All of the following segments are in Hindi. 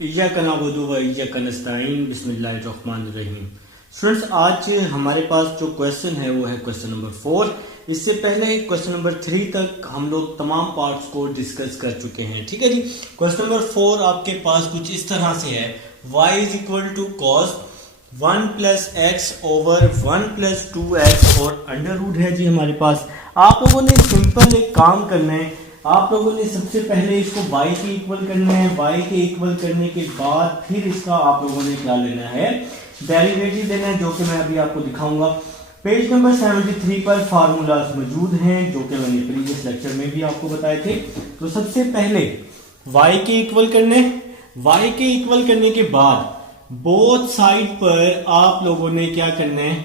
इय्याका नअबुदु व इय्याका नस्तईन बिस्मिल्लाहिर्रहमानिर्रहीम। स्टूडेंट्स, आज हमारे पास जो क्वेश्चन है वो है क्वेश्चन नंबर 4। इससे पहले क्वेश्चन नंबर 3 तक हम लोग तमाम पार्ट्स को डिस्कस कर चुके हैं। ठीक है जी। क्वेश्चन नंबर 4 आपके पास कुछ इस तरह से है, y is equal to cos 1 plus x over 1 plus 2x और अंडर रूट है जी हमारे पास। आप लोगों ने सिंपल एक काम करना है, आप लोगों ने सबसे पहले इसको y के इक्वल करना है। y के इक्वल करने के बाद फिर इसका आप लोगों ने क्या लेना है, डेरिवेटिव लेना है, जो कि मैं अभी आपको दिखाऊंगा। पेज नंबर 73 पर फार्मूलाज मौजूद हैं जो कि मैंने प्रीवियस लेक्चर में भी आपको बताए थे। तो सबसे पहले y के इक्वल करने, y के इक्वल करने के बाद बोथ साइड पर आप लोगों ने क्या करना है,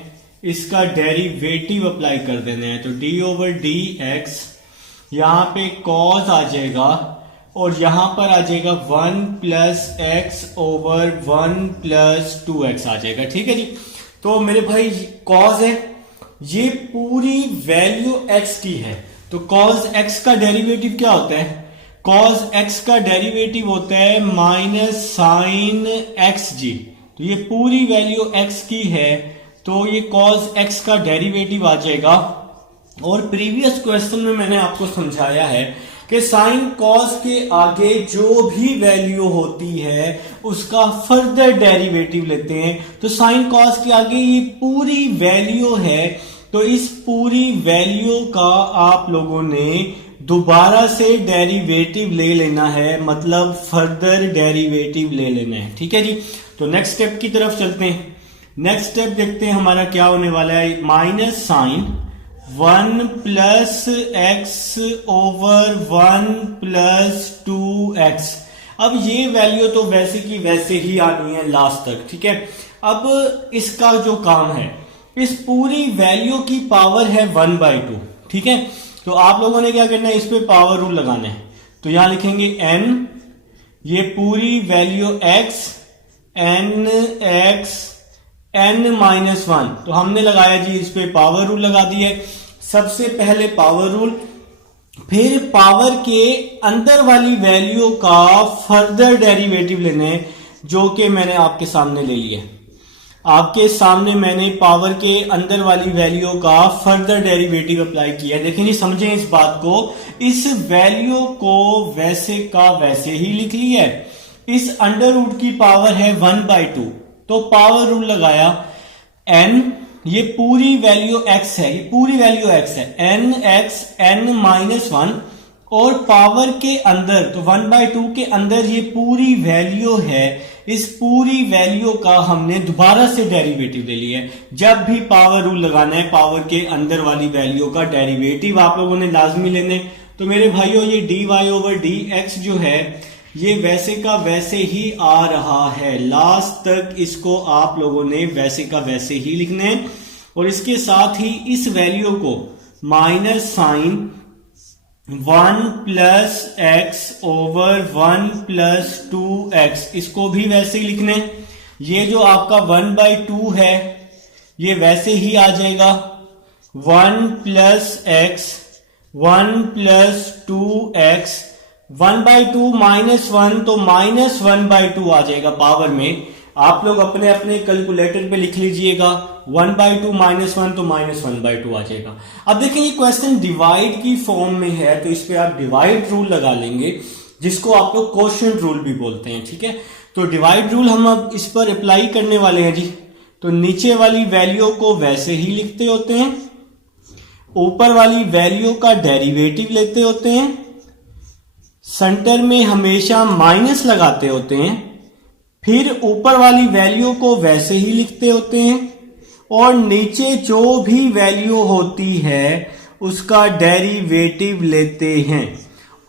इसका डेरिवेटिव अप्लाई कर देना है। तो d ओवर डी एक्स, यहां पे cos आ जाएगा और यहां पर आ जाएगा 1 plus x over 1 plus 2x आ जाएगा। ठीक है जी। तो मेरे भाई cos है, ये पूरी वैल्यू x की है। तो cos x का डेरिवेटिव क्या होता है, cos x का डेरिवेटिव होता है माइनस साइन एक्स जी। तो ये पूरी वैल्यू x की है, तो ये cos x का डेरिवेटिव आ जाएगा। और प्रीवियस क्वेश्चन में मैंने आपको समझाया है कि साइन कॉस के आगे जो भी वैल्यू होती है उसका फर्दर डेरिवेटिव लेते हैं। तो साइन कॉस के आगे ये पूरी वैल्यू है, तो इस पूरी वैल्यू का आप लोगों ने दोबारा से डेरिवेटिव ले लेना है, मतलब फर्दर डेरिवेटिव ले लेना है। ठीक है जी। तो नेक्स्ट स्टेप की तरफ चलते हैं। नेक्स्ट स्टेप देखते हैं हमारा क्या होने वाला है, minus sine 1 plus x over 1 plus 2x। अब ये वैल्यू तो वैसे की वैसे ही आनी है लास्ट तक। ठीक है। अब इसका जो काम है, इस पूरी वैल्यू की पावर है 1/2। ठीक है। तो आप लोगों ने क्या करना है, इस पे पावर रूल लगाना है। तो यहां लिखेंगे n, ये पूरी वैल्यू x, n -1। तो हमने लगाया जी, इस पे पावर रूल लगा दिया। सबसे पहले पावर रूल, फिर पावर के अंदर वाली वैल्यू का फर्दर डेरिवेटिव लेने, जो कि मैंने आपके सामने ले लिया। आपके सामने मैंने पावर के अंदर वाली वैल्यू का फर्दर डेरिवेटिव अप्लाई किया। देखिए जी, समझें इस बात को, इस वैल्यू को वैसे का वैसे ही लिख लिया है। इस अंडर रूट की पावर है 1/2, तो पावर रूल लगाया, n, ये पूरी वैल्यू x है, ये पूरी वैल्यू x है, nx n-1, और पावर के अंदर तो 1/2 के अंदर ये पूरी वैल्यू है। इस पूरी वैल्यू का हमने दोबारा से डेरिवेटिव ले लिया है। जब भी पावर रूल लगाना है, पावर के अंदर वाली वैल्यू का डेरिवेटिव आप लोगों ने लाजमी लेने। तो मेरे भाइयों, ये dy ओवर dx जो है ये वैसे का वैसे ही आ रहा है, लास्ट तक इसको आप लोगों ने वैसे का वैसे ही लिखना है। और इसके साथ ही इस वैल्यू को minus sine 1 plus x over 1 plus 2x, इसको भी वैसे ही लिखना है। ये जो आपका 1/2 है ये वैसे ही आ जाएगा, 1 प्लस एक्स 1 प्लस 2x, 1/2 -1 तो -1/2 आ जाएगा पावर में। आप लोग अपने अपने कैलकुलेटर पे लिख लीजिएगा, 1/2 -1 तो -1/2 आ जाएगा। अब देखिए, ये क्वेश्चन डिवाइड की फॉर्म में है, तो इस पे आप डिवाइड रूल लगा लेंगे, जिसको आप लोग कोशेंट रूल भी बोलते हैं। ठीक है। तो डिवाइड रूल हम अब इस पर अप्लाई करने वाले हैं जी। तो नीचे वाली वैल्यू को वैसे ही लिखते होते हैं, ऊपर वाली वैल्यू का डेरिवेटिव लेते होते हैं, सेंटर में हमेशा माइनस लगाते होते हैं, फिर ऊपर वाली वैल्यू को वैसे ही लिखते होते हैं, और नीचे जो भी वैल्यू होती है उसका डेरिवेटिव लेते हैं।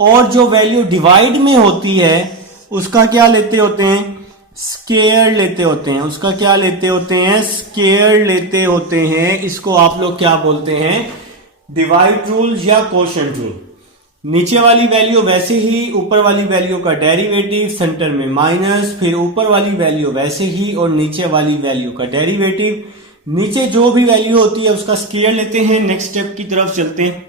और जो वैल्यू डिवाइड में होती है उसका क्या लेते होते हैं, स्क्वायर लेते होते हैं। उसका क्या लेते होते हैं, स्क्वायर लेते होते हैं। इसको आप लोग क्या बोलते हैं, डिवाइड रूल या कोशेंट रूल। नीचे वाली वैल्यू वैसे ही, ऊपर वाली वैल्यू का डेरिवेटिव, सेंटर में माइनस, फिर ऊपर वाली वैल्यू वैसे ही और नीचे वाली वैल्यू का डेरिवेटिव। नीचे जो भी वैल्यू होती है उसका स्क्वायर लेते हैं। नेक्स्ट स्टेप की तरफ चलते हैं।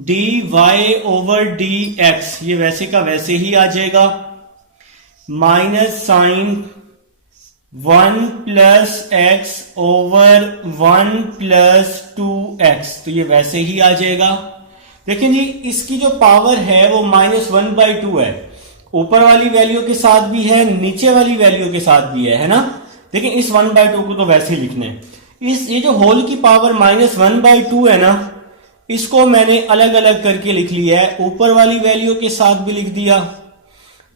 dy ओवर dx, ये वैसे का वैसे ही आ जाएगा। Minus sine 1 plus x over 1 plus 2x, तो ये वैसे ही आ जाएगा। देखिए जी, इसकी जो पावर है वो -1/2 है, ऊपर वाली वैल्यू के साथ भी है, नीचे वाली वैल्यू के साथ भी है ना। लेकिन इस 1/2 को तो वैसे ही लिखना है। ये जो होल की पावर -1/2 है ना, इसको मैंने अलग अलग करके लिख लिया है, ऊपर वाली वैल्यू के साथ भी लिख दिया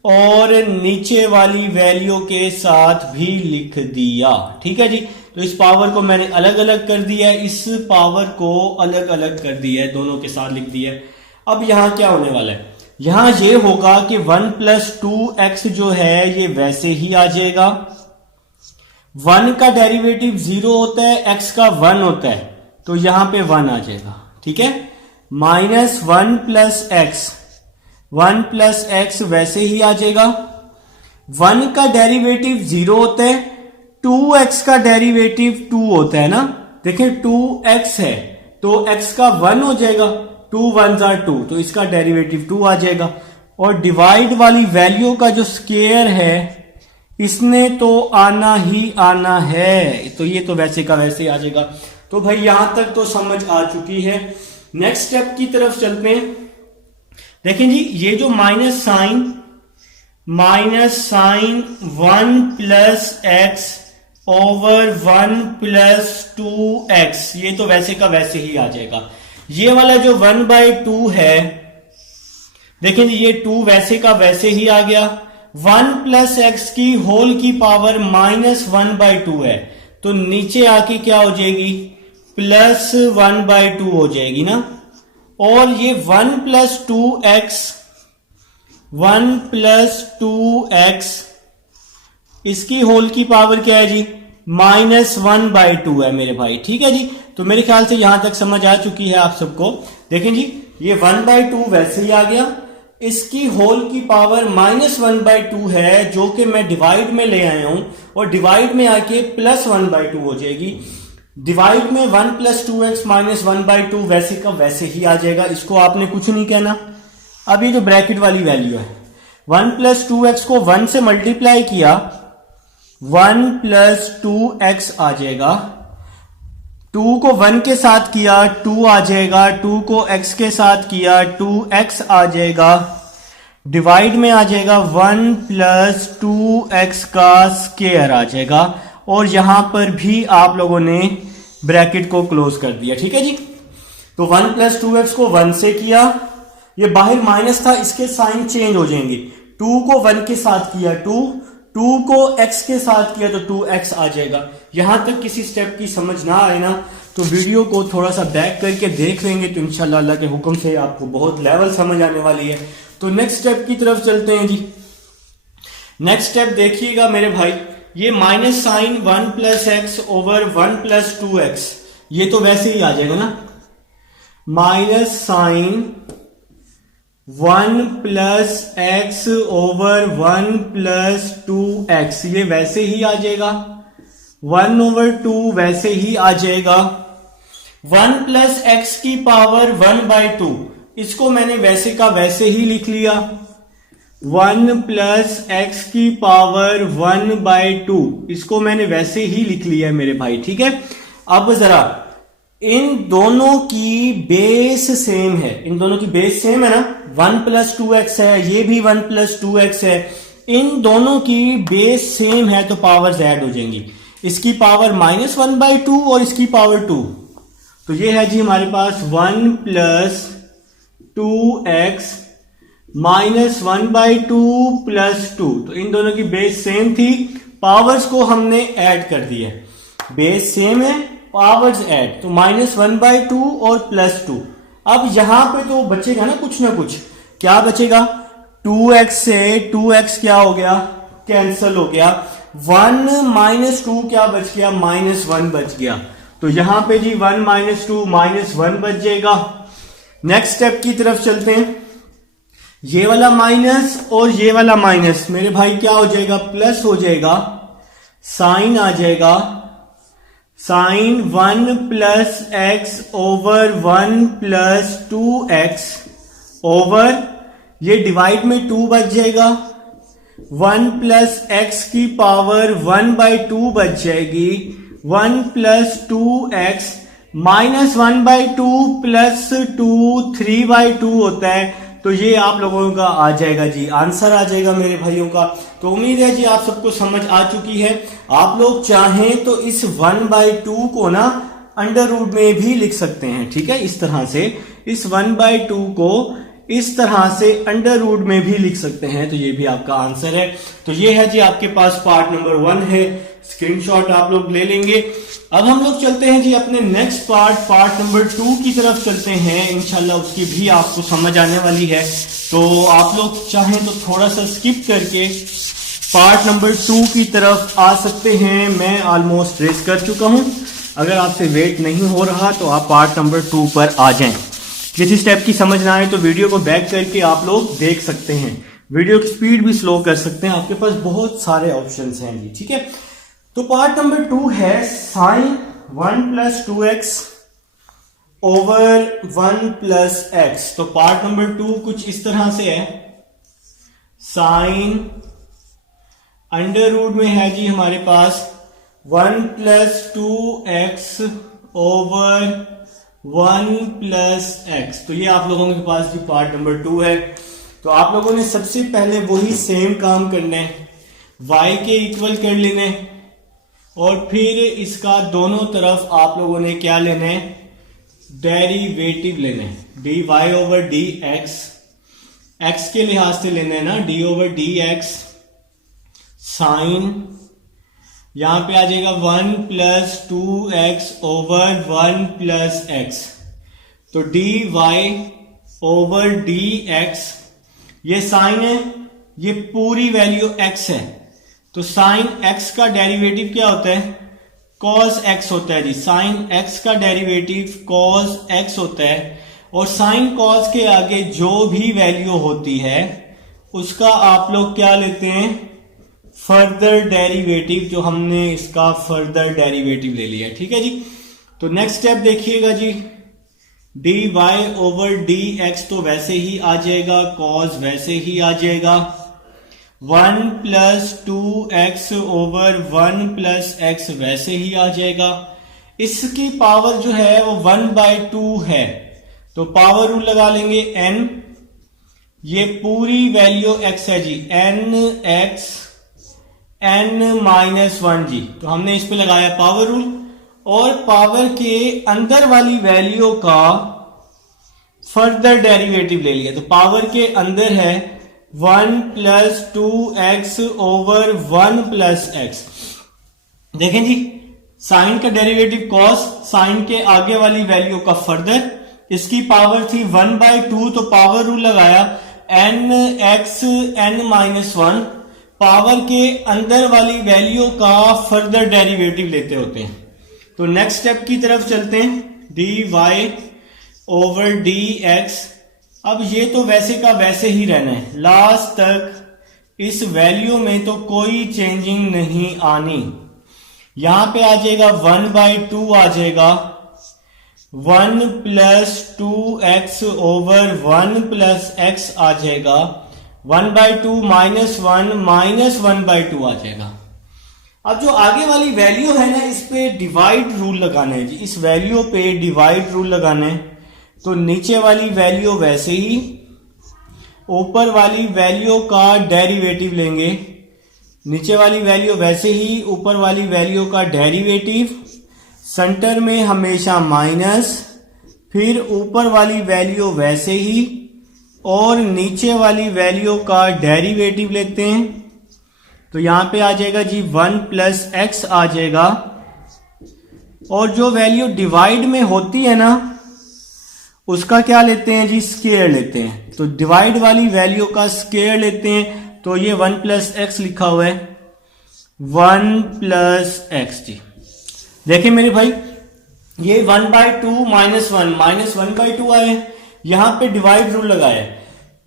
और नीचे वाली वैल्यू के साथ भी लिख दिया। ठीक है जी, तो इस पावर को मैंने अलग अलग कर दिया है, इस पावर को अलग अलग कर दिया है, दोनों के साथ लिख दिया है। अब यहां क्या होने वाला है, यहां ये होगा कि 1 + 2x जो है ये वैसे ही आ जाएगा। 1 का डेरिवेटिव 0 होता है, x का 1 होता है, तो यहां पे 1 आ जाएगा। ठीक है, -1 + x, 1 + x वैसे ही आ जाएगा। 1 का डेरिवेटिव 0 होता है, 2x का डेरिवेटिव 2 होता है ना। देखिए 2x है तो x का 1 हो जाएगा, 2 1s are 2, तो इसका डेरिवेटिव 2 आ जाएगा। और डिवाइड वाली वैल्यू का जो स्क्वायर है इसने तो आना ही आना है, तो ये तो वैसे का वैसे ही आ जाएगा। तो भाई यहां तक तो समझ आ चुकी है। नेक्स्ट स्टेप की तरफ चलते हैं। देखें जी, ये जो minus sine 1 + x over 1 + 2x, ये तो वैसे का वैसे ही आ जाएगा। ये वाला जो 1/2 है, देखें जी, ये 2 वैसे का वैसे ही आ गया। 1 + x की होल की पावर -1/2 है, तो नीचे आके क्या हो जाएगी, +1/2 हो जाएगी ना। और ये 1 + 2x, 1 + 2x, इसकी होल की पावर क्या है जी, -1/2 है मेरे भाई। ठीक है जी, तो मेरे ख्याल से यहां तक समझ आ चुकी है आप सबको। देखें जी, ये 1/2 वैसे ही आ गया, इसकी होल की पावर -1/2 है जो कि मैं डिवाइड में ले आया हूं, और डिवाइड में आके +1/2 हो जाएगी। डिवाइड में 1 + 2x -1/2 वैसे का वैसे ही आ जाएगा, इसको आपने कुछ नहीं कहना। अब ये जो ब्रैकेट वाली वैल्यू है, 1 + 2x को 1 से मल्टीप्लाई किया, 1 + 2x आ जाएगा। 2 को 1 के साथ किया 2 आ जाएगा, 2 को x के साथ किया 2x आ जाएगा। डिवाइड में आ जाएगा 1 + 2x का स्क्वायर आ जाएगा, और यहां पर भी आप लोगों ने ब्रैकेट को क्लोज कर दिया। ठीक है जी, तो 1 + 2x को 1 से किया, ये बाहर माइनस था, इसके साइन चेंज हो जाएंगे। 2 को 1 के साथ किया 2 को x के साथ किया तो 2x आ जाएगा। यहां तक किसी स्टेप की समझ ना आए ना, तो वीडियो को थोड़ा सा बैक करके देख लेंगे, तो इंशाल्लाह अल्लाह के हुक्म से आपको बहुत लेवल समझ आने वाली है। तो नेक्स्ट स्टेप की तरफ चलते हैं जी। नेक्स्ट स्टेप देखिएगा मेरे भाई, ये minus sine 1 + x over 1 + 2x, ये तो वैसे ही आ जाएगा ना। Minus sine 1 + x over 1 + 2x, ये वैसे ही आ जाएगा। 1/2 वैसे ही आ जाएगा। 1 + x की पावर 1/2, इसको मैंने वैसे का वैसे ही लिख लिया। 1 + x की पावर 1/2, इसको मैंने वैसे ही लिख लिया मेरे भाई। ठीक है, अब जरा इन दोनों की बेस सेम है, इन दोनों की बेस सेम है ना, 1 + 2x है, ये भी 1 + 2x है, इन दोनों की बेस सेम है तो पावर्स ऐड हो जाएंगी। इसकी पावर -1/2 और इसकी पावर 2, तो ये है जी हमारे पास 1 + 2x -1/2 + 2, तो इन दोनों की बेस सेम थी, पावर्स को हमने ऐड कर दिया। बेस सेम है, पावर्स ऐड, तो -1/2 और +2। अब यहां पे तो बचेगा ना कुछ, क्या बचेगा, 2x से 2x क्या हो गया, कैंसल हो गया। 1 - 2 क्या बच गया, -1 बच गया। तो यहां पे जी 1 - 2 -1 बच जाएगा। नेक्स्ट स्टेप की तरफ चलते हैं। ये वाला माइनस और ये वाला माइनस मेरे भाई क्या हो जाएगा, प्लस हो जाएगा। साइन आ जाएगा, sine 1 + x over 1 + 2x over, ये डिवाइड में 2 बच जाएगा, 1 प्लस एक्स की पावर 1/2 बच जाएगी। 1 प्लस 2x माइनस 1/2 प्लस 2 3/2 होता है। तो ये आप लोगों का आ जाएगा जी, आंसर आ जाएगा मेरे भाइयों का। तो उम्मीद है जी आप सबको समझ आ चुकी है। आप लोग चाहें तो इस 1/2 को ना अंडर रूट में भी लिख सकते हैं, ठीक है। इस तरह से इस 1/2 को इस तरह से अंडर रूट में भी लिख सकते हैं, तो ये भी आपका आंसर है। तो ये है जी आपके पास पार्ट नंबर 1 है, स्क्रीनशॉट आप लोग ले लेंगे। अब हम लोग चलते हैं जी अपने नेक्स्ट पार्ट नंबर 2 की तरफ चलते हैं। इंशाल्लाह उसकी भी आपको समझ आने वाली है। तो आप लोग चाहें तो थोड़ा सा स्किप करके पार्ट नंबर 2 की तरफ आ सकते हैं। मैं ऑलमोस्ट रेस कर चुका हूं। अगर आपसे वेट नहीं हो रहा तो आप पार्ट नंबर 2 पर आ जाएं। किसी स्टेप की समझ ना आए तो वीडियो को बैक करके आप लोग देख सकते हैं। वीडियो की स्पीड भी स्लो कर सकते हैं, आपके पास बहुत सारे ऑप्शंस हैं जी, ठीक है। तो पार्ट नंबर 2 है sine 1 plus 2x over 1 plus x. तो पार्ट नंबर 2 कुछ इस तरह से है। साइन अंडर रूट में है जी हमारे पास 1 plus 2x over 1 plus x. तो ये आप लोगों के पास भी पार्ट नंबर 2 है। तो आप लोगों ने सबसे पहले वही सेम काम करना है, y के इक्वल कर लेने और फिर इसका दोनों तरफ आप लोगों ने क्या लेना है, डेरिवेटिव लेना है। dy ओवर डी एक्स के लिहाज से लेना है ना, d over d x sine यहां पे आ जाएगा 1 plus 2x over 1 plus x. तो dy ओवर डी एक्स, ये साइन है, ये पूरी वैल्यू x है। तो साइन x का डेरिवेटिव क्या होता है, cos x होता है जी। साइन x का डेरिवेटिव cos x होता है। और साइन cos के आगे जो भी वैल्यू होती है उसका आप लोग क्या लेते हैं, फर्दर डेरिवेटिव। जो हमने इसका फर्दर डेरिवेटिव ले लिया, ठीक है जी। तो नेक्स्ट स्टेप देखिएगा जी, dy ओवर dx तो वैसे ही आ जाएगा, cos वैसे ही आ जाएगा। 1 plus 2x over 1 plus x वैसे ही आ जाएगा। इसकी पावर जो है वो 1/2 है, तो पावर रूल लगा लेंगे n। ये पूरी वैल्यू x है जी, nx n-1 जी। तो हमने इस पे लगाया पावर रूल और पावर के अंदर वाली वैल्यू का फर्दर डेरिवेटिव ले लिया। तो पावर के अंदर है 1 plus 2x over 1 plus x. देखें जी, साइन का डेरिवेटिव cos, साइन के आगे वाली वैल्यू का फर्दर, इसकी पावर थी 1/2 तो पावर रूल लगाया nx n-1। पावर के अंदर वाली वैल्यू का फर्दर डेरिवेटिव लेते होते हैं। तो नेक्स्ट स्टेप की तरफ चलते हैं, dy ओवर dx। अब ये तो वैसे का वैसे ही रहना है, लास्ट तक इस वैल्यू में तो कोई चेंजिंग नहीं आनी। यहां पे आ जाएगा 1/2 आ जाएगा, 1 plus 2x over 1 plus x आ जाएगा। 1/2 -1 -1/2 आ जाएगा। अब जो आगे वाली वैल्यू है ना, इस पे डिवाइड रूल लगाना है जी। इस वैल्यू पे डिवाइड रूल लगाना है। तो नीचे वाली वैल्यू वैसे ही, ऊपर वाली वैल्यू का डेरिवेटिव लेंगे। नीचे वाली वैल्यू वैसे ही, ऊपर वाली वैल्यू का डेरिवेटिव। सेंटर में हमेशा माइनस, फिर ऊपर वाली वैल्यू वैसे ही और नीचे वाली वैल्यू का डेरिवेटिव लेते हैं। तो यहां पे आ जाएगा जी 1 प्लस एक्स आ जाएगा। और जो वैल्यू डिवाइड में होती है ना, उसका क्या लेते हैं जी, स्क्वायर लेते हैं। तो डिवाइड वाली वैल्यू का स्क्वायर लेते हैं। तो ये 1 प्लस एक्स लिखा हुआ है, 1 प्लस एक्स जी। देखिए मेरे भाई, ये 1/2 -1 -1/2 आए। यहां पे डिवाइड रूल लगाया,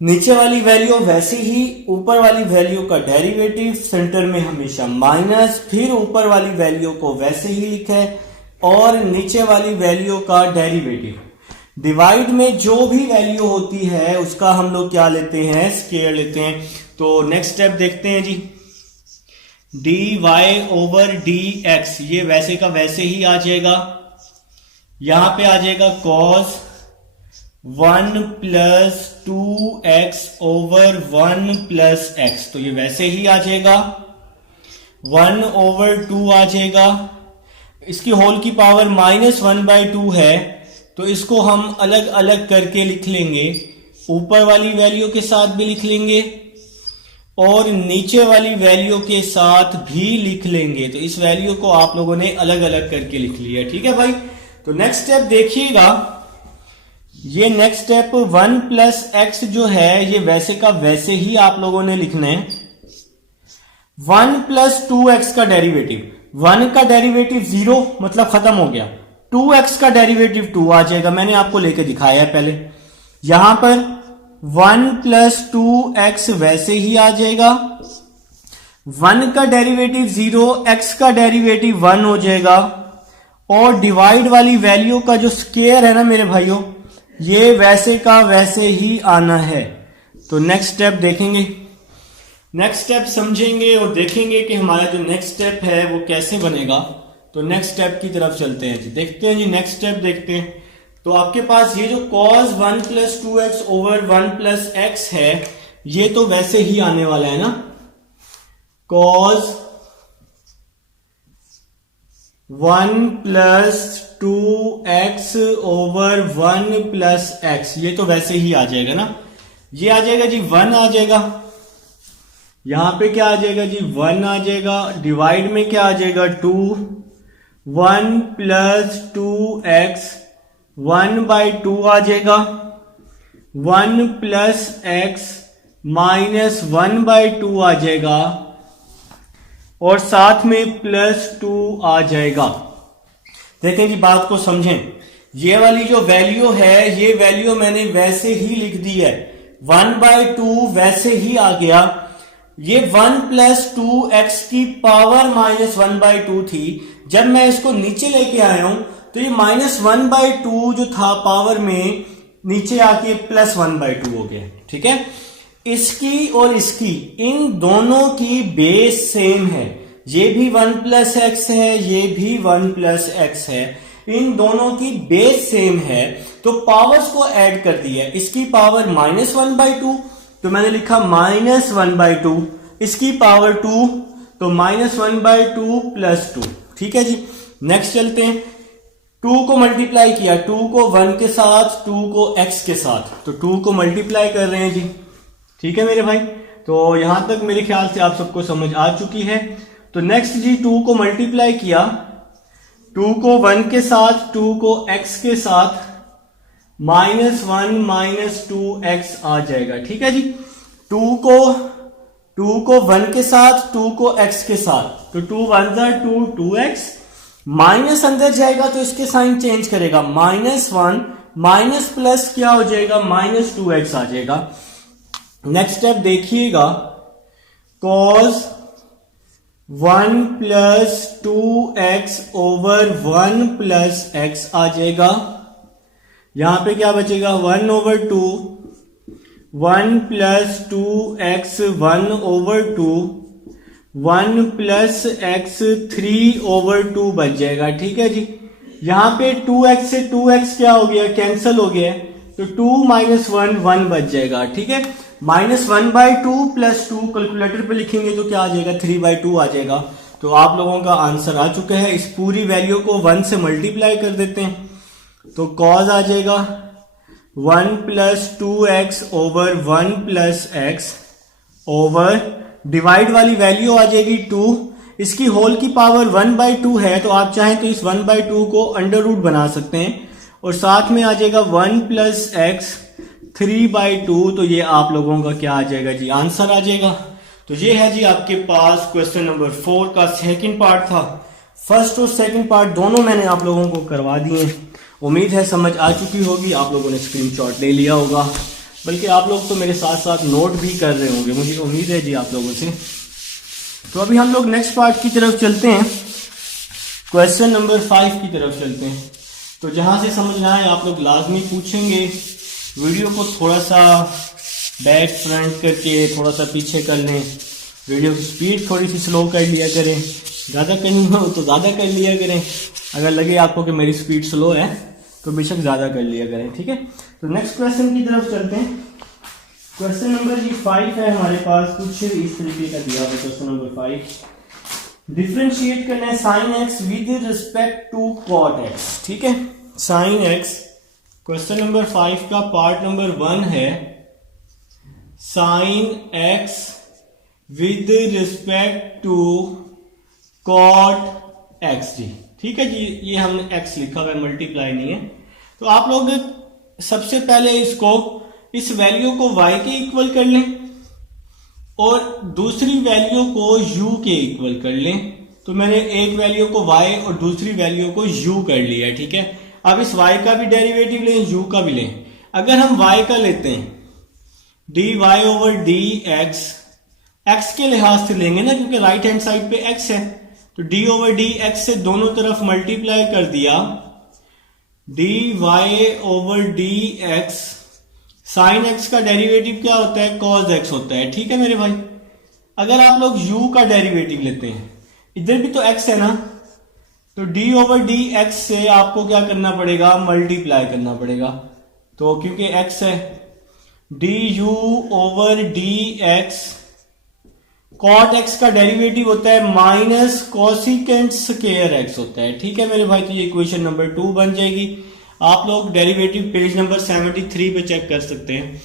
नीचे वाली वैल्यू वैसे ही, ऊपर वाली वैल्यू का डेरिवेटिव, सेंटर में हमेशा माइनस, फिर ऊपर वाली वैल्यू को वैसे ही लिखा है और नीचे वाली वैल्यू का डेरिवेटिव। डिवाइड में जो भी वैल्यू होती है उसका हम लोग क्या लेते हैं, स्क्वायर लेते हैं। तो नेक्स्ट स्टेप देखते हैं ji, d y over d x, ये वैसे का वैसे ही आ जाएगा। यहां पे आ जाएगा cos 1 plus 2x over 1 plus x, तो ये वैसे ही आ जाएगा। 1 ओवर 2 आ जाएगा। इसकी होल की पावर -1/2 है, तो इसको हम अलग अलग करके लिख लेंगे। ऊपर वाली वैल्यू के साथ भी लिख लेंगे और नीचे वाली वैल्यू के साथ भी लिख लेंगे। तो इस वैल्यू को आप लोगों ने अलग अलग करके लिख लिया, ठीक है भाई। तो नेक्स्ट स्टेप देखिएगा, ये नेक्स्ट स्टेप 1 प्लस एक्स जो है ये वैसे का वैसे ही आप लोगों ने लिखना है। 1 प्लस 2x का डेरिवेटिव, 1 का डेरिवेटिव 0 मतलब खत्म हो गया। 2x का डेरिवेटिव 2 आ जाएगा, मैंने आपको लेके दिखाया है पहले। यहां पर 1 प्लस 2x वैसे ही आ जाएगा। 1 का डेरिवेटिव 0, x का डेरिवेटिव 1 हो जाएगा। और डिवाइड वाली वैल्यू का जो स्क्वायर है ना मेरे भाइयों, ये वैसे का वैसे ही आना है। तो नेक्स्ट स्टेप देखेंगे, नेक्स्ट स्टेप समझेंगे और देखेंगे कि हमारा जो नेक्स्ट स्टेप है वो कैसे बनेगा। तो नेक्स्ट स्टेप की तरफ चलते हैं जी, देखते हैं जी नेक्स्ट स्टेप देखते हैं। तो आपके पास ये जो cos 1 plus 2x over 1 plus x है, ये तो वैसे ही आने वाला है ना। cos 1 plus 2x over 1 plus x, ये तो वैसे ही आ जाएगा ना। ये आ जाएगा जी 1 आ जाएगा। यहां पे क्या आ जाएगा जी 1 आ जाएगा। डिवाइड में क्या आ जाएगा 2, 1 प्लस 2x 1/2 आ जाएगा। 1 प्लस x माइनस 1/2 आ जाएगा और साथ में प्लस 2 आ जाएगा। देखें जी बात को समझें, ये वाली जो वैल्यू है ये वैल्यू मैंने वैसे ही लिख दी है। 1/2 वैसे ही आ गया। ये 1 प्लस 2x की पावर -1/2 थी। जब मैं इसको नीचे लेके आया हूं तो ये -1/2 जो था पावर में नीचे आके +1/2 हो गया, ठीक है। इसकी और इसकी, इन दोनों की बेस सेम है। ये भी 1 प्लस एक्स है, ये भी 1 प्लस एक्स है, इन दोनों की बेस सेम है। तो पावर्स को ऐड कर दिया। इसकी पावर -1/2 तो मैंने लिखा -1/2, इसकी पावर 2 तो -1/2 + 2, ठीक है जी। नेक्स्ट चलते हैं, 2 को मल्टीप्लाई किया, 2 को 1 के साथ, 2 को x के साथ, तो 2 को मल्टीप्लाई कर रहे हैं जी, ठीक है मेरे भाई। तो यहां तक मेरे ख्याल से आप सबको समझ आ चुकी है। तो नेक्स्ट जी 2 को मल्टीप्लाई किया, 2 को 1 के साथ, 2 को x के साथ, -1 - 2x आ जाएगा, ठीक है जी। 2 को 1 के साथ, 2 को x के साथ, तो 2 1 2 2x, माइनस अंदर जाएगा तो इसके साइन चेंज करेगा, -1 माइनस प्लस क्या हो जाएगा, -2x आ जाएगा। नेक्स्ट स्टेप देखिएगा, cos 1 plus 2x over 1 plus x आ जाएगा। यहां पे क्या बचेगा, 1/2, 1 प्लस 2x 1/2, 1 प्लस x 3/2 बच जाएगा, ठीक है जी। यहां पे 2x से 2x क्या हो गया, कैंसिल हो गया, तो 2 - 1 1 बच जाएगा, ठीक है। -1/2 + 2 कैलकुलेटर पे लिखेंगे तो क्या आ जाएगा, 3/2 आ जाएगा। तो आप लोगों का आंसर आ चुका है। इस पूरी वैल्यू को 1 से मल्टीप्लाई कर देते हैं, तो cos आ जाएगा 1 plus 2x over 1 plus x over, divide वाली वैल्यू आ जाएगी 2, इसकी होल की पावर 1/2 है, तो आप चाहें तो इस 1/2 को अंडर रूट बना सकते हैं, और साथ में आ जाएगा 1 प्लस x 3/2। तो ये आप लोगों का क्या आ जाएगा जी, आंसर आ जाएगा। तो ये है जी आपके पास क्वेश्चन नंबर 4 का सेकंड पार्ट था। फर्स्ट और सेकंड पार्ट दोनों मैंने आप लोगों को करवा दिए। उम्मीद है समझ आ चुकी होगी, आप लोगों ने स्क्रीनशॉट ले लिया होगा, बल्कि आप लोग तो मेरे साथ साथ नोट भी कर रहे होंगे, मुझे उम्मीद है जी आप लोगों से। तो अभी हम लोग नेक्स्ट पार्ट की तरफ चलते हैं, क्वेश्चन नंबर 5 की तरफ चलते हैं। तो जहां से समझ ना आए आप लोग लाजमी पूछेंगे, वीडियो को थोड़ा सा बैक फ्रंट करके थोड़ा सा पीछे कर लें, वीडियो की स्पीड थोड़ी सी स्लो कर लिया करें, ज़्यादा करनी हो तो ज़्यादा कर लिया करें, अगर लगे आपको कि मेरी स्पीड स्लो है तो बेशक ज़्यादा कर लिया करें, ठीक है। तो नेक्स्ट क्वेश्चन की तरफ चलते हैं। क्वेश्चन नंबर 5 है हमारे पास, कुछ इस तरीके का दिया हुआ क्वेश्चन नंबर 5। डिफ्रेंशिएट करना है sine x with respect to cot x, ठीक है। साइन एक्स क्वेश्चन नंबर 5 का पार्ट नंबर 1 है sine x with respect to cot x ji, ठीक है जी। ये हमने एक्स लिखा हुआ है, मल्टीप्लाई नहीं है। तो आप लोग सबसे पहले इसको, इस वैल्यू को y के इक्वल कर लें और दूसरी वैल्यू को u के इक्वल कर लें। तो मैंने एक वैल्यू को y और दूसरी वैल्यू को u कर लिया, ठीक है। अब इस y का भी डेरिवेटिव लें, u का भी लें। अगर हम y का लेते हैं dy ओवर dx, x के लिहाज से लेंगे ना, क्योंकि राइट हैंड साइड पे x है, तो d ओवर dx से दोनों तरफ मल्टीप्लाई कर दिया, dy over dx, sine x का डेरिवेटिव क्या होता है, cos x होता है, ठीक है मेरे भाई। अगर आप लोग u का डेरिवेटिव लेते हैं, इधर भी तो x है ना, तो d ओवर dx से आपको क्या करना पड़ेगा, मल्टीप्लाई करना पड़ेगा। तो क्योंकि x है, du over dx, cot x का डेरिवेटिव होता है माइनस कोसिकेंट स्क्वायर x होता है, ठीक है मेरे भाई। तो ये इक्वेशन नंबर 2 बन जाएगी। आप लोग डेरिवेटिव पेज नंबर 73 पे चेक कर सकते हैं।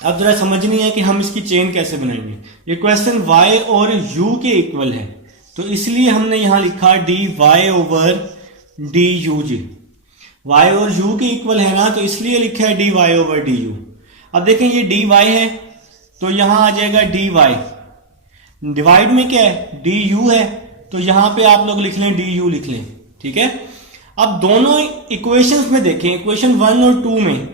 अब जरा समझनी है कि हम इसकी चेन कैसे बनाएंगे। ये क्वेश्चन y और u के इक्वल है, तो इसलिए हमने यहां लिखा dy ओवर du जी। y और u के इक्वल है ना, तो इसलिए लिखा है dy ओवर du। अब देखें ये dy है तो यहां आ जाएगा dy, डिवाइड में क्या है, du है, तो यहां पे आप लोग लिख लें du लिख लें, ठीक है। अब दोनों इक्वेशंस में देखें, इक्वेशन 1 और 2 में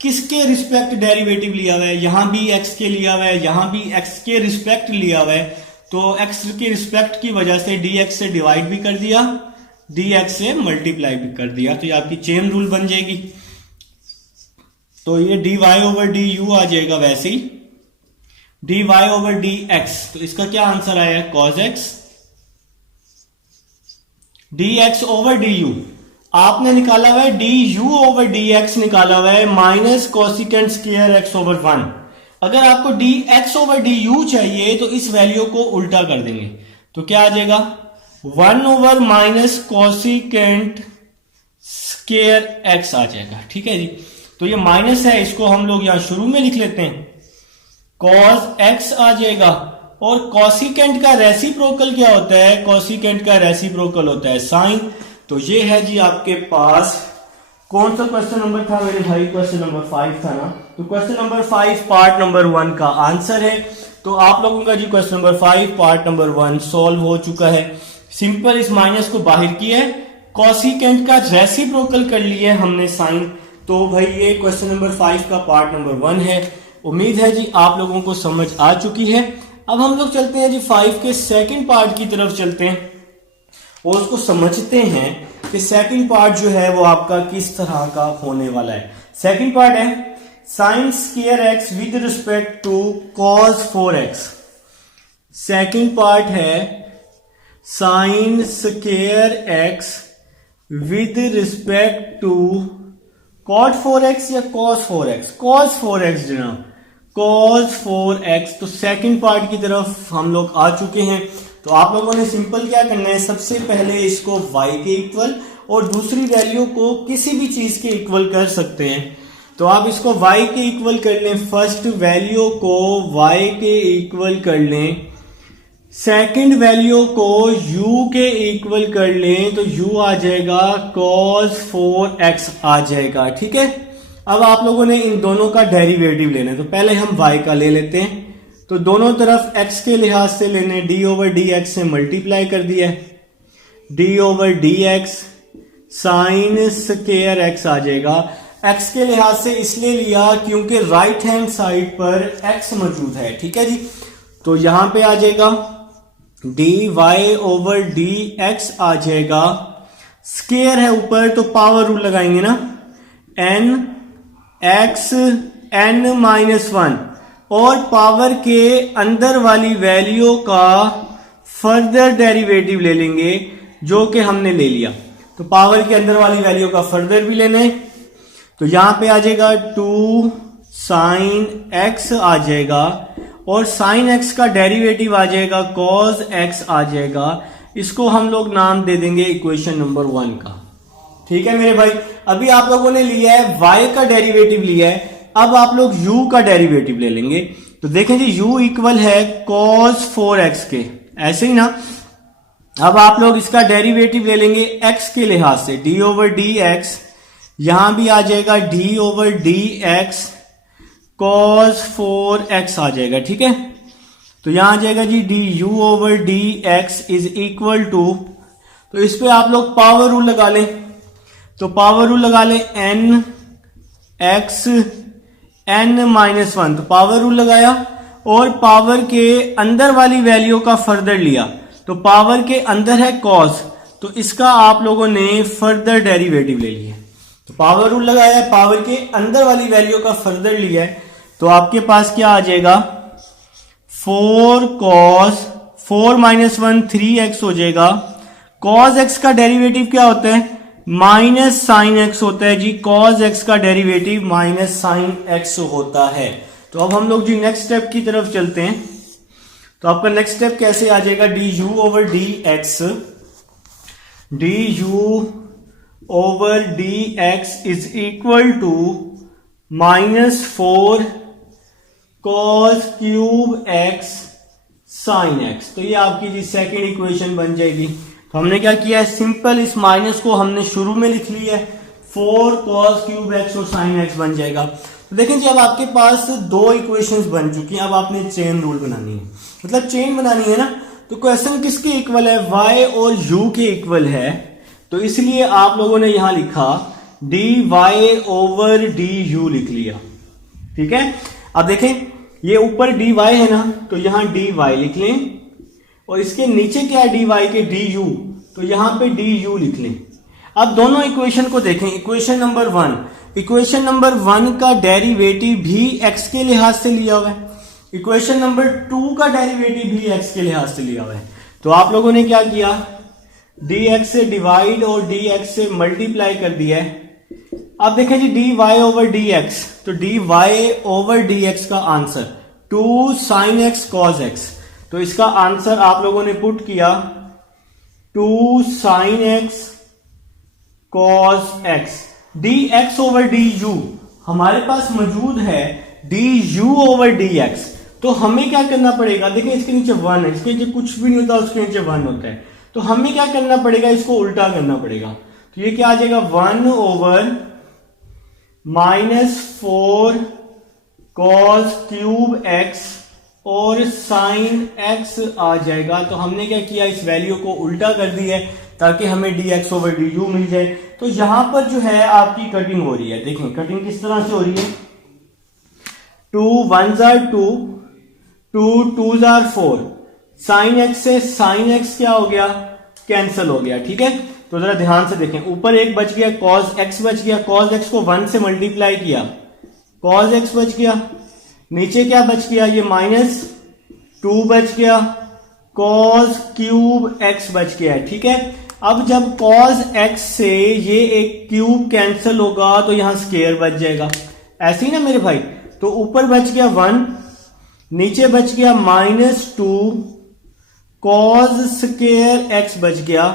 किसके रिस्पेक्ट डेरिवेटिव लिया हुआ है, यहां भी x के लिया हुआ है, यहां भी x के रिस्पेक्ट लिया हुआ है। तो x के रिस्पेक्ट की वजह से dx से डिवाइड भी कर दिया, dx से मल्टीप्लाई भी कर दिया, तो ये आपकी चेन रूल बन जाएगी। तो ये dy ओवर du आ जाएगा वैसे ही, dy ओवर dx, तो इसका क्या आंसर आया, cos x, dx over du। आपने निकाला हुआ है du ओवर dx, निकाला हुआ है minus cosecant square x over 1। अगर आपको dx ओवर du चाहिए तो इस वैल्यू को उल्टा कर देंगे, तो क्या आ जाएगा, 1 over minus cosecant square x आ जाएगा, ठीक है जी। तो ये माइनस है, इसको हम लोग यहां शुरू में लिख लेते हैं, cos x आ जाएगा। और कोसिकेंट का रेसिप्रोकल क्या होता है, कोसिकेंट का रेसिप्रोकल होता है साइन। तो ये है जी आपके पास, कौन सा क्वेश्चन नंबर था मेरे भाई, क्वेश्चन नंबर 5 था ना। तो क्वेश्चन नंबर 5 पार्ट नंबर 1 का आंसर है। तो आप लोगों का ji question number 5 part number 1 solve हो चुका है। सिंपल इस माइनस को बाहर किया है, कोसिकेंट का रेसिप्रोकल कर लिया है हमने साइन। तो भाई ये क्वेश्चन नंबर 5 का पार्ट नंबर 1 है। उम्मीद है जी आप लोगों को समझ आ चुकी है। अब हम लोग चलते हैं जी 5 के सेकंड पार्ट की तरफ चलते हैं और उसको समझते हैं कि सेकंड पार्ट जो है वो आपका किस तरह का होने वाला है। सेकंड पार्ट है sine square x with respect to cos 4x। Second part है sine square x with respect to cot 4x या कॉस 4x, कॉस 4x जनाब, cos 4x। तो सेकंड पार्ट की तरफ हम लोग आ चुके हैं। तो आप लोगों ने सिंपल क्या करना है, सबसे पहले इसको y के इक्वल और दूसरी वैल्यू को किसी भी चीज के इक्वल कर सकते हैं। तो आप इसको y के इक्वल कर लें, फर्स्ट वैल्यू को y के इक्वल कर लें, सेकंड वैल्यू को u के इक्वल कर लें, तो u आ जाएगा cos 4x आ जाएगा, ठीक है। अब आप लोगों ने इन दोनों का डेरिवेटिव लेना है, तो पहले हम y का ले लेते हैं। तो दोनों तरफ x के लिहाज से लेने, d ओवर dx से मल्टीप्लाई कर दिया है, d over dx sine square x आ जाएगा। x के लिहाज से इसलिए लिया क्योंकि राइट हैंड साइड पर x मौजूद है, ठीक है जी। तो यहां पे आ जाएगा dy ओवर dx आ जाएगा, स्क्वायर है ऊपर तो पावर रूल लगाएंगे ना, n x n-1, और पावर के अंदर वाली वैल्यू का फर्दर डेरिवेटिव ले लेंगे जो कि हमने ले लिया। तो पावर के अंदर वाली वैल्यू का फर्दर भी लेना है, तो यहां पे आ जाएगा 2 साइन एक्स आ जाएगा और साइन एक्स का डेरिवेटिव आ जाएगा कॉस एक्स आ जाएगा। इसको हम लोग नाम दे देंगे इक्वेशन नंबर 1 का। ठीक है मेरे भाई, अभी आप लोगों ने लिया है y का डेरिवेटिव लिया है, अब आप लोग u का डेरिवेटिव ले लेंगे। तो देखें जी u इक्वल है cos 4x के, ऐसे ही ना। अब आप लोग इसका डेरिवेटिव ले लेंगे x के लिहाज से, d ओवर डी एक्स, यहां भी आ जाएगा d over d x cos 4x आ जाएगा। ठीक है, तो यहां आ जाएगा जी du over d x is equal to, तो इस पे आप लोग पावर रूल लगा लें। तो पावर रूल लगा लें n x n माइनस 1, तो पावर रूल लगाया और पावर के अंदर वाली वैल्यू का फर्दर लिया। तो पावर के अंदर है cos, तो इसका आप लोगों ने फर्दर डेरिवेटिव ले लिया। तो पावर रूल लगाया, पावर के अंदर वाली वैल्यू का फर्दर लिया है, तो आपके पास क्या आ जाएगा 4 cos 4 माइनस 1 3x हो जाएगा। cos x का डेरिवेटिव क्या होता है माइनस साइन एक्स होता है जी, cos x का डेरिवेटिव माइनस साइन एक्स होता है। तो अब हम लोग जी नेक्स्ट स्टेप की तरफ चलते हैं। तो आपका नेक्स्ट स्टेप कैसे आ जाएगा, du over d x, du over d x is equal to minus 4 cos cube x sine x। तो ये आपकी जी सेकेंड इक्वेशन बन जाएगी। तो हमने क्या किया है, सिंपल इस माइनस को हमने शुरू में लिख लिया है, 4 cos क्यूब x और साइन x बन जाएगा। तो देखें जी अब आपके पास दो इक्वेशंस बन चुकी हैं, अब आपने चेन रूल बनानी है, मतलब चेन बनानी है ना। तो क्वेश्चन किसके इक्वल है, y और u के इक्वल है, तो इसलिए आप लोगों ने यहां लिखा dy ओवर du लिख लिया। ठीक है, अब देखें ये ऊपर dy है ना, तो यहां dy लिख लें और इसके नीचे क्या है dy के du, तो यहां पे du लिख लें। अब दोनों इक्वेशन को देखें, इक्वेशन नंबर 1, इक्वेशन नंबर 1 का डेरिवेटिव भी x के लिहाज से लिया हुआ है, इक्वेशन नंबर 2 का डेरिवेटिव भी x के लिहाज से लिया हुआ है। तो आप लोगों ने क्या किया, dx से डिवाइड और dx से मल्टीप्लाई कर दिया है। अब देखें जी dy ओवर dx, तो dy ओवर dx का answer 2 sine x cos x, तो इसका आंसर आप लोगों ने पुट किया 2 sine x cos x। dx over du हमारे पास मौजूद है du ओवर dx, तो हमें क्या करना पड़ेगा, देखिए इसके नीचे 1 है, इसके नीचे कुछ भी नहीं होता, उसके नीचे 1 होता है, तो हमें क्या करना पड़ेगा, इसको उल्टा करना पड़ेगा। तो ये क्या आ जाएगा 1 over minus 4 cos cube x और साइन x आ जाएगा। तो हमने क्या किया, इस वैल्यू को उल्टा कर दिया है ताकि हमें dx ओवर du मिल जाए। तो यहां पर जो है आपकी कटिंग हो रही है, देखें कटिंग किस तरह से हो रही है, 2 1s are 2, 2 2s are 4, sign x से साइन x क्या हो गया, कैंसिल हो गया। ठीक है, तो जरा ध्यान से देखें, ऊपर एक बच गया cos x बच गया, cos x को 1 से मल्टीप्लाई किया, cos x बच गया, नीचे क्या बच गया, ये माइनस 2 बच गया, cos क्यूब x बच गया है। ठीक है, अब जब cos x से ये एक क्यूब कैंसिल होगा तो यहां स्क्वायर बच जाएगा, ऐसे ही ना मेरे भाई। तो ऊपर बच गया 1, नीचे बच गया माइनस 2, cos स्क्वायर x बच गया।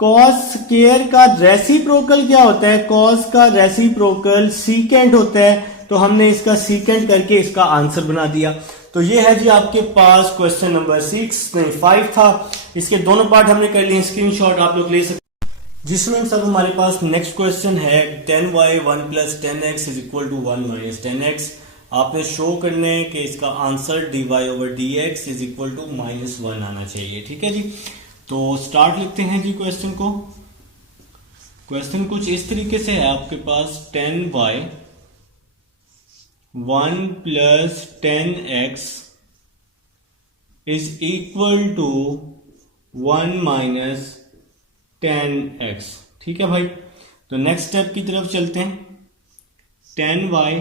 cos स्क्वायर का रेसिप्रोकल क्या होता है, cos का रेसिप्रोकल सीकेंट होता है, तो हमने इसका सीकेंट करके इसका आंसर बना दिया। तो ये है जी आपके पास क्वेश्चन नंबर 6 नहीं 5 था, इसके दोनों पार्ट हमने कर लिए, स्क्रीनशॉट आप लोग ले सकते हैं। जी स्टूडेंट्स, अब हमारे पास नेक्स्ट क्वेश्चन है 10y 1 plus 10x is equal to 1 minus 10x। आपने शो करने है कि इसका answer dy over dx is equal to minus 1 आना चाहिए। ठीक है जी, तो स्टार्ट लिखते हैं जी क्वेश्चन को। क्वेश्चन कुछ इस तरीके से है आपके पास 10y 1 plus 10x is equal to 1 minus 10x। ठीक है भाई, तो नेक्स्ट स्टेप की तरफ चलते हैं। 10y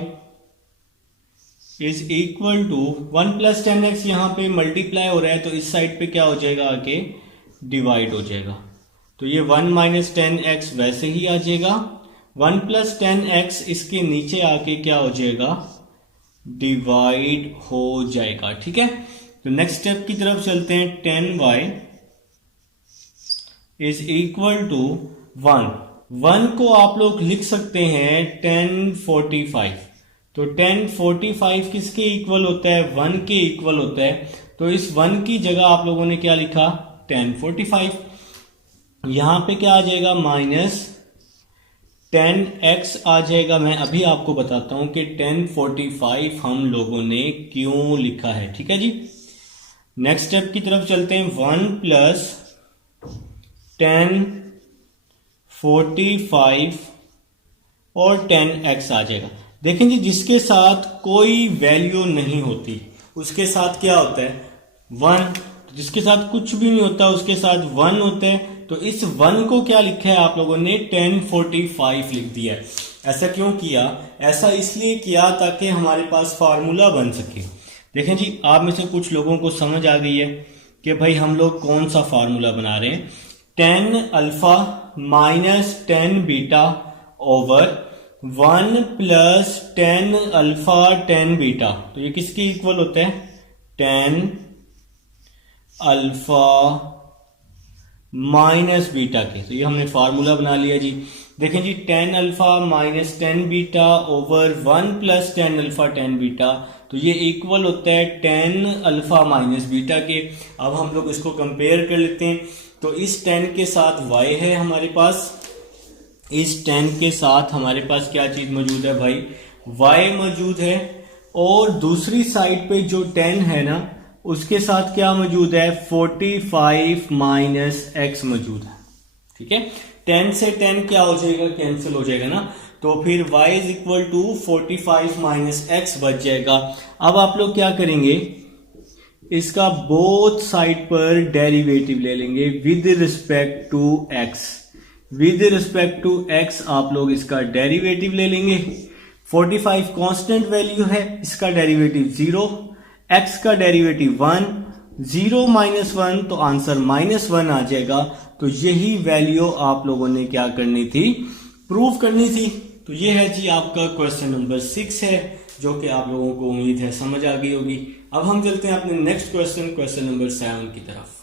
is equal to 1 plus 10x, यहाँ पे मल्टीप्लाई हो रहा है तो इस साइड पे क्या हो जाएगा, आके डिवाइड हो जाएगा। तो ये 1 माइनस 10x वैसे ही आ जाएगा, 1 प्लस 10x इसके नीचे आके क्या हो जाएगा, डिवाइड हो जाएगा। ठीक है, तो नेक्स्ट स्टेप की तरफ चलते हैं। 10y इज इक्वल टू 1 को आप लोग लिख सकते हैं 1045। तो 1045 किसके इक्वल होता है, 1 के इक्वल होता है। तो इस 1 की जगह आप लोगों ने क्या लिखा, 1045। यहां पे क्या आ जाएगा, माइनस 10x आ जाएगा। मैं अभी आपको बताता हूं कि 1045 हम लोगों ने क्यों लिखा है। ठीक है जी, नेक्स्ट स्टेप की तरफ चलते हैं। 1 प्लस 1045 और 10x आ जाएगा। देखें जी, जिसके साथ कोई वैल्यू नहीं होती उसके साथ क्या होता है, 1। जिसके साथ कुछ भी नहीं होता उसके साथ 1 होता है। तो इस 1 को क्या लिखा है आप लोगों ने, 1045 लिख दिया है। ऐसा क्यों किया, ऐसा इसलिए किया ताकि हमारे पास फार्मूला बन सके। देखें जी, आप में से कुछ लोगों को समझ आ गई है कि भाई हम लोग कौन सा फार्मूला बना रहे हैं। 10 alpha minus 10 beta over 1 plus 10 alpha 10 beta. तो ये किसके इक्वल होता है, 10 अल्फा माइनस बीटा के। तो ये हमने फार्मूला बना लिया जी। देखें जी, 10 alpha minus 10 beta over 1 plus 10 alpha 10 beta. तो ये इक्वल होता है 10 अल्फा माइनस बीटा के। अब हम लोग इसको कंपेयर कर लेते हैं। तो इस 10 के साथ y है हमारे पास, इस 10 के साथ हमारे पास क्या चीज मौजूद है भाई, y मौजूद है। और दूसरी साइड पे जो 10 है ना, उसके साथ क्या मौजूद है, 45 माइनस x मौजूद है। ठीक है, 10 से 10 क्या हो जाएगा, कैंसिल हो जाएगा ना। तो फिर y is equal to 45 minus x बच जाएगा। अब आप लोग क्या करेंगे, इसका बोथ साइड पर डेरिवेटिव ले लेंगे with respect to x। With respect to x आप लोग इसका डेरिवेटिव ले लेंगे। 45 कांस्टेंट वैल्यू है, इसका डेरिवेटिव 0, x का डेरिवेटिव 1, 0 माइनस 1 तो आंसर -1 आ जाएगा। तो यही वैल्यू आप लोगों ने क्या करनी थी, प्रूव करनी थी। तो ये है जी आपका क्वेश्चन नंबर 6 है, जो कि आप लोगों को उम्मीद है समझ आ गई होगी। अब हम चलते हैं अपने नेक्स्ट क्वेश्चन नंबर 7 की तरफ।